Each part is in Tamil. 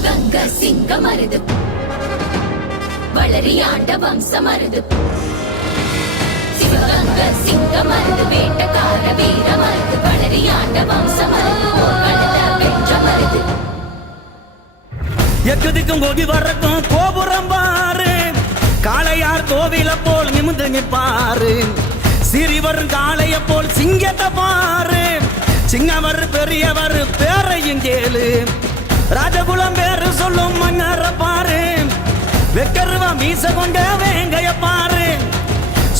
சிவகங்க சிங்க மருது. வளரியாண்ட வம்ச மருது. சிவகங்க சிங்க மருது வேட்டக்கார வீர மருது. வளரியாண்ட வம்ச மருது எக்குதிக்கும் கொடி வரக்கும் கோபுரம் பாரு. காளையார் கோவில போல் நிமிந்து நிப்பாரு சிறிவரும் காளைய போல் சிங்கத்தை பாரு. சிங்கவர் பெரியவர் பேரையும் கேளு. ராஜகுலம் பேரு சொல்லும் மன்னர பாரு. வெக்கருவா மீச கொண்ட வேங்கைய பாரு.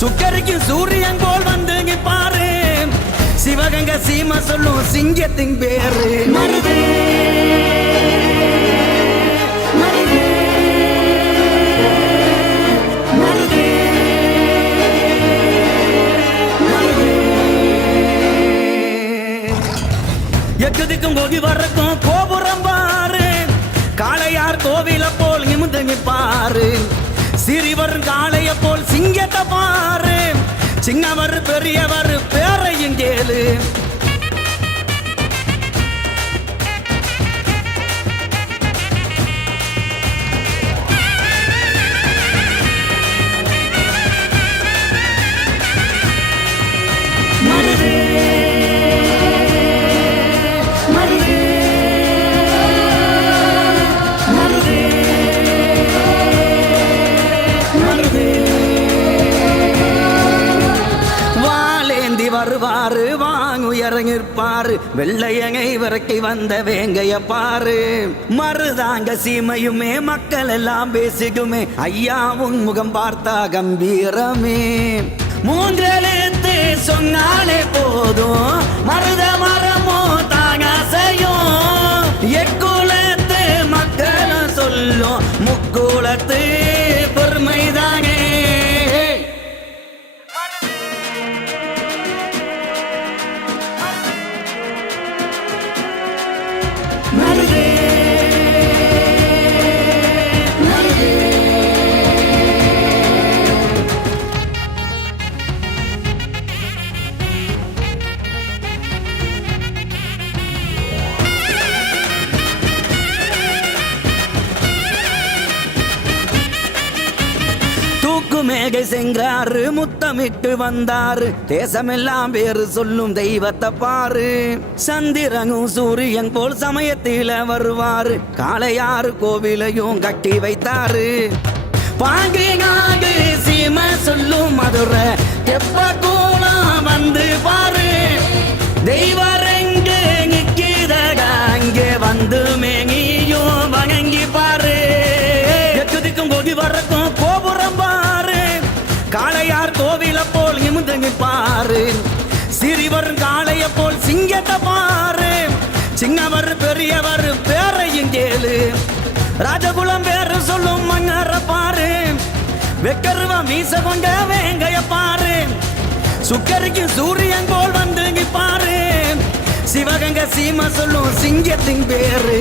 சுக்கரிக்கு சூரியன் போல் வந்து பாரு சிவகங்க சீம சொல்லும் சிங்கத்தின் பேரு. மருது. மருது. மருது. எக்குதிக்கும் வரக்கும் பெரியவர் காளைய போல் சிங்கத்தை பாரு. சின்னவர் பெரியவர் பேரையும் கேளு. வாங்குயரங்கிருப்பாரு வெள்ளையங்கை வரைக்கி வந்த வேங்கைய பாரு. மருதாங்க சீமையுமே மக்கள் எல்லாம் பேசிக்குமே ஐயா உன் முகம் பார்த்தா கம்பீரமே. மூன்றெழுத்து சொன்னாலே போதும். மருத மரமோ தாகாசையும் எக்குளத்து மக்களும் சொல்லும் முக்குளத்து மேகை சென்றாரு முத்தமிட்டு வந்தாரு. தேசமெல்லாம் வேறு சொல்லும் தெய்வத்தை பாரு. சந்திரனும் சூரியன் போல் சமயத்தில வருவாரு. காளையாறு கோவிலையும் கட்டி வைத்தாரு. பாங்கு சீம சொல்லும் மதுரை. தெப்ப சிறிவர் காளைய போல் சிங்கத்தை பாரு. சின்னவர் பெரியவர் பேரையும் கேளு. ராஜகுலம் பேரு சொல்லும் மன்னர பாரு. வெக்கருவ மீச கொண்ட வேங்கைய பாரு. சுக்கருக்கு சூரியன் போல் வந்து பாரு சிவகங்க சீமா சொல்லும் சிங்கத்தின் பேரு.